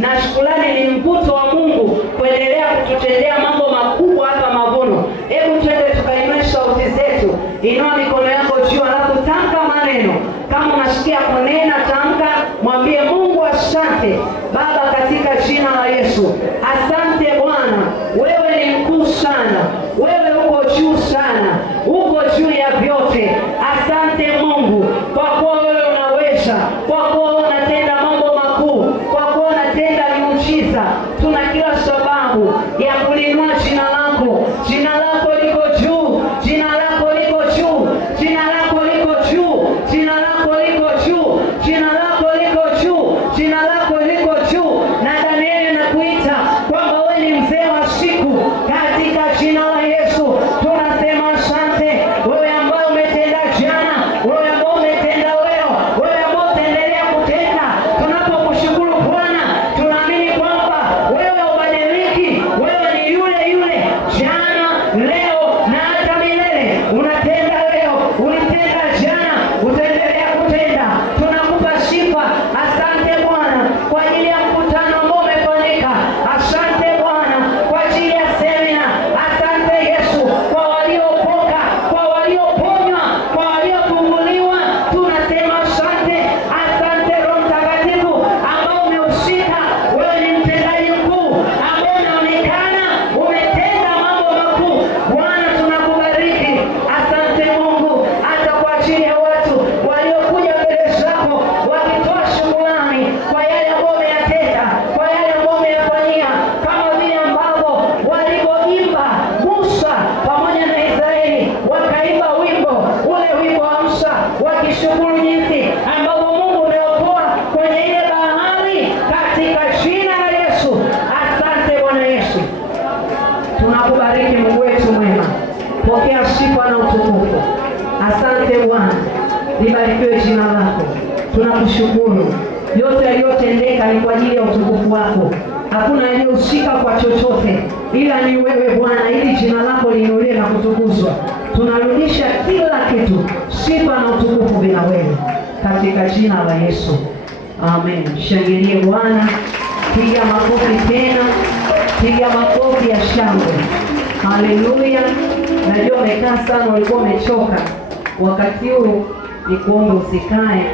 na shukrani ni mvuto wa Mungu kuendelea kututendea mambo makubwa hapa Mavuno. Hebu twende tukainue sauti zetu. Inua mikono yako juu, alafu tamka maneno. Kama unasikia kunena, tamka, mwambie Mungu asante. Baba, katika jina la Yesu, asante Bwana, wewe ni mkuu sana, wewe uko juu sana, uko juu ya vyote. Asante Mungu kwa kuwa wewe unaweza, kwa kuwa unatenda mambo makuu, kwa kuwa unatenda miujiza. Tuna kila sababu ya kulinua jina lako. Jina lako liko juu, jina lako liko juu, jina lako liko juu, jina lako liko juu, jina lako liko juu, jina lako liko juu. Na Danieli nakuita kwamba wewe ni mzee wa siku, katika jina la Yesu tunasema asante. Wewe ambaye umetenda jana, wewe ambaye umetenda leo, wewe ambaye utaendelea kutenda, tunapokushukuru Bwana, tunaamini kwamba wewe ubadiliki. Wewe ni yule yule jana, leo na hata milele. Unatenda leo, ulitenda jana, utaendelea kutenda. Tunakupa sifa. Asante Bwana kwa ajili ya mkutano ambao umefanyika. Asante Bwana kwa ajili ya semina. Asante Yesu kwa waliopoka, kwa walioponywa, kwa waliofunguliwa. Tunasema asante. Asante Roho Mtakatifu ambao umehusika. Wewe ni mtendaji mkuu ambao unaonekana umetenda mambo makuu. Bwana, tunakubariki. Asante Mungu hata kwa ajili ya watu waliokuja mbele zako wakitoa shukrani kwa yale ambayo umeyatenda, kwa yale ambayo umeyafanyia, kama vile ambavyo walivyoimba Musa pamoja na Israeli, wakaimba wimbo ule, wimbo wa Musa, wakishukuru jinsi ambavyo Mungu umeokoa kwenye ile bahari, katika jina la Yesu. Asante Bwana Yesu, tunakubariki Mungu wetu mwema. Pokea sifa na utukufu. Asante Bwana, libarikiwe jina lako. Tunakushukuru, yote yaliyotendeka ni kwa ajili ya utukufu wako. Hakuna aliyehusika kwa chochote ila ni wewe Bwana, ili jina lako liinuliwe na kutukuzwa. Tunarudisha kila kitu, sifa na utukufu bila wewe, katika jina la Yesu, amen. Shangilie Bwana, piga makofi tena, piga makofi ya shangwe. Haleluya. Najua umekaa sana, ulikuwa umechoka. Wakati huu ni kuombe usikae.